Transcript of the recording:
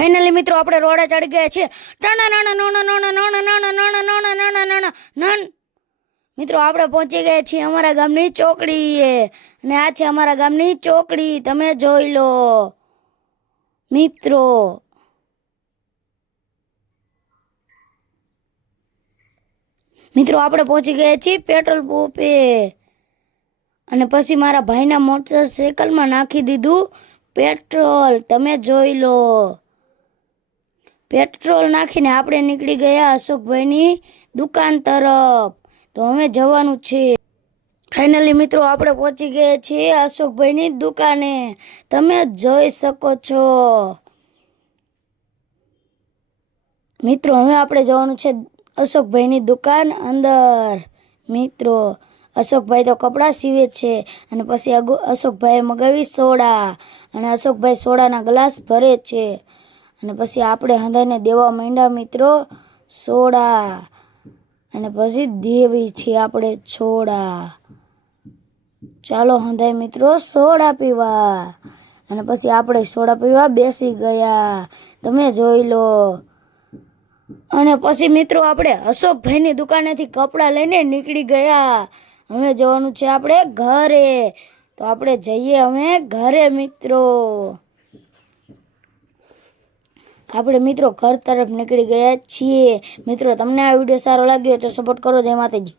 Finally મિત્રો આપણે રોડે ચડી ગયા છીએ ટણા નાના નાના નાના નાના નાના નાના નાના નાના નાના નન મિત્રો આપણે પહોંચી ગયા છીએ અમારા ગામની ચોકડીએ અને આ છે અમારા ગામની ચોકડી તમે જોઈ લો મિત્રો આપણે પહોંચી ગયા છીએ પેટ્રોલ પંપે અને પછી મારા ભાઈના મોટરસાઇકલમાં નાખી દીધું પેટ્રોલ તમે જોઈ લો પેટ્રોલ નાખીને આપણે નીકળી ગયા અશોકભાઈની દુકાન તરફ તો અમે જવાનું છે ફાઇનલી મિત્રો આપણે પહોંચી ગયા છીએ અશોકભાઈની દુકાને તમે જોઈ શકો છો મિત્રો હવે આપણે જવાનું છે અશોકભાઈની દુકાન અંદર મિત્રો અશોકભાઈ તો કપડાં સીવે છે અને પછી અશોકભાઈએ મગાવી સોડા અને અશોકભાઈ સોડાના ગ્લાસ ભરે છે અને પછી આપણે હંધાઈને દેવા માંડ્યા મિત્રો સોડા અને પછી દેવી છે આપણે છોડા ચાલો હંધાઈ મિત્રો સોડા પીવા અને પછી આપણે સોડા પીવા બેસી ગયા તમે જોઈ લો અને પછી મિત્રો આપણે અશોકભાઈની દુકાનેથી કપડાં લઈને નીકળી ગયા હવે જવાનું છે આપણે ઘરે તો આપણે જઈએ અમે ઘરે મિત્રો આપણે મિત્રો ઘર તરફ નીકળી ગયા છીએ મિત્રો તમને આ વિડીયો સારો લાગ્યો તો સપોર્ટ કરો જય માતાજી।